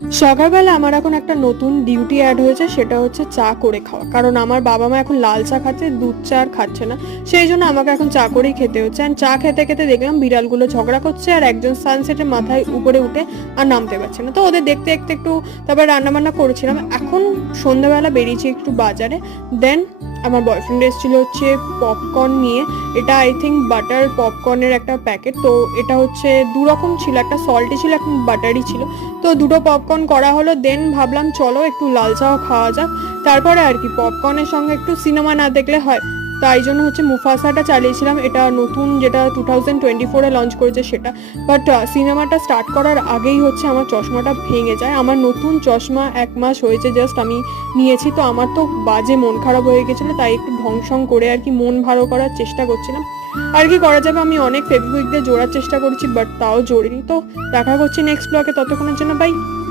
সকালবেলা আমার এখন একটা নতুন ডিউটি অ্যাড হয়েছে, সেটা হচ্ছে চা করে খাওয়া। কারণ আমার বাবা মা এখন লাল চা খাচ্ছে, দুধ চা আর খাচ্ছে না। সেই জন্য আমাকে এখন চা করেই খেতে হচ্ছে। অ্যান্ড চা খেতে খেতে দেখলাম বিড়ালগুলো ঝগড়া করছে, আর একজন সানসেটের মাথায় উপরে উঠে আর নামতে পারছে না। তো ওদের দেখতে দেখতে একটু তারপর রান্নাবান্না করেছিলাম। এখন সন্ধ্যাবেলা বেরিয়েছি একটু বাজারে। দেন আমার বয়ফ্রেন্ড এসেছিল হচ্ছে পপকর্ন নিয়ে। এটা আই থিঙ্ক বাটার পপকর্নের একটা প্যাকেট। তো এটা হচ্ছে দু রকম ছিল, একটা সল্টি ছিল, একটা বাটারি ছিল। তো দুটো পপকর্ন করা হলো। দেন ভাবলাম চলো একটু লাল চাও খাওয়া যাক। তারপরে আর কি পপকর্নের সঙ্গে একটু সিনেমা না দেখলে হয়, তাই জন্য হচ্ছে মুফাসাটা চালিয়েছিলাম। এটা নতুন, যেটা 2024-এ লঞ্চ করেছে সেটা। বাট সিনেমাটা স্টার্ট করার আগেই হচ্ছে আমার চশমাটা ভেঙে যায়। আমার নতুন চশমা 1 মাস হয়েছে জাস্ট আমি নিয়েছি। তো আমার তো বাজে মন খারাপ হয়ে গেছিলো, তাই একটু ঢং করে আর কি মন ভালো করার চেষ্টা করছিলাম। আর কি করা যাবে, আমি অনেক ফেভিকুইক দিয়ে জোড়ার চেষ্টা করছি, বাট তাও জোরেনি। তো দেখা করছি নেক্সট ব্লগে, ততক্ষণের জন্য বাই।